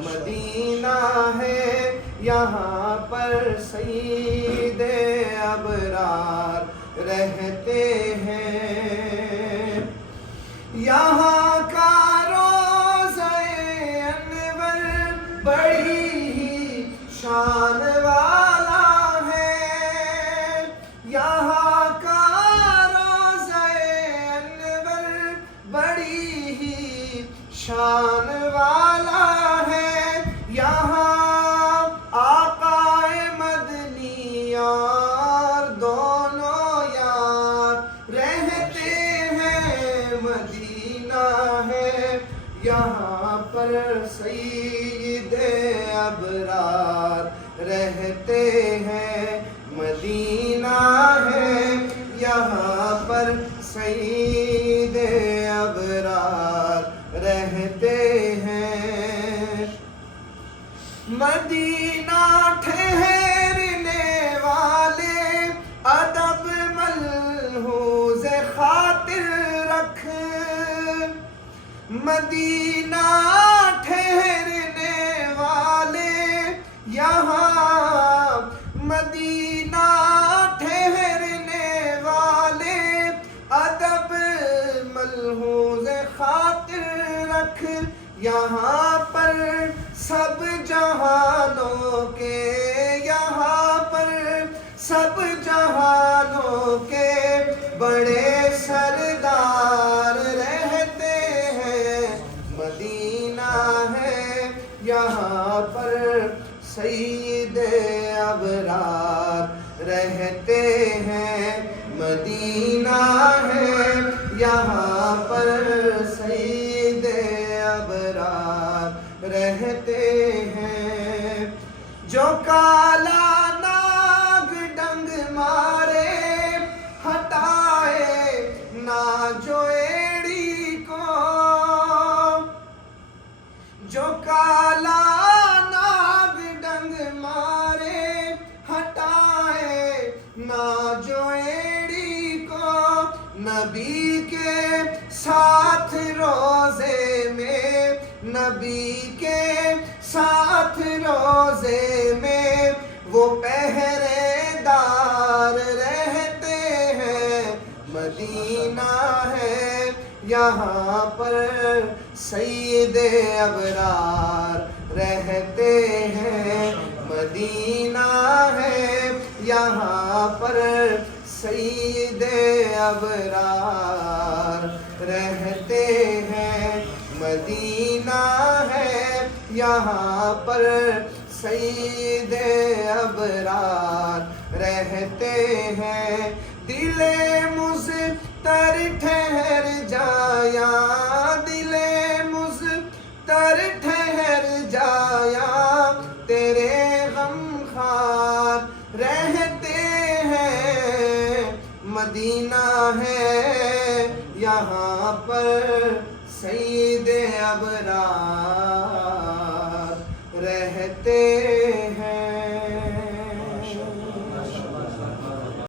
مدینہ ہے یہاں پر سید ابرار رہتے ہیں، یہاں کا روضہ انور بڑی ہی شان والا ہے، یہاں کا روضہ انور بڑی ہی شان والا ہے، یہاں آقا مدنی یار دونوں یار رہتے ہیں، مدینہ ہے یہاں پر سید ابرار رہتے ہیں، مدینہ ہے یہاں پر سید ابرار رہتے ہیں، مدینہ ٹھہرنے والے ادب ملحوظ خاطر رکھ، مدینہ ٹھہرنے والے یہاں، مدینہ ٹھہرنے والے ادب ملحوظ خاطر رکھ، یہاں پر سب جہانوں کے، یہاں پر سب جہانوں کے بڑے سردار رہتے ہیں، مدینہ ہے یہاں پر سید ابرار رہتے ہیں، مدینہ ہے یہاں پر سید ابرار رہتے ہیں، جو کالا ناگ ڈنگ مارے ہٹائے نہ جو ایڑی کو، جو کالا ناگ ڈنگ مارے ہٹائے نہ جو ایڑی کو، نبی کے ساتھ روزے میں، نبی کے ساتھ روزے میں وہ پہرے دار رہتے ہیں، مدینہ ہے یہاں پر سید ابرار رہتے ہیں، مدینہ ہے یہاں پر سید ابرار رہتے ہیں، مدینہ ہے یہاں پر سید ابرار رہتے ہیں، دل مضطر ٹھہر جایا، دل مضطر ٹھہر جایا، تیرے غم خوار رہتے ہیں، مدینہ ہے یہاں پر سید ابرار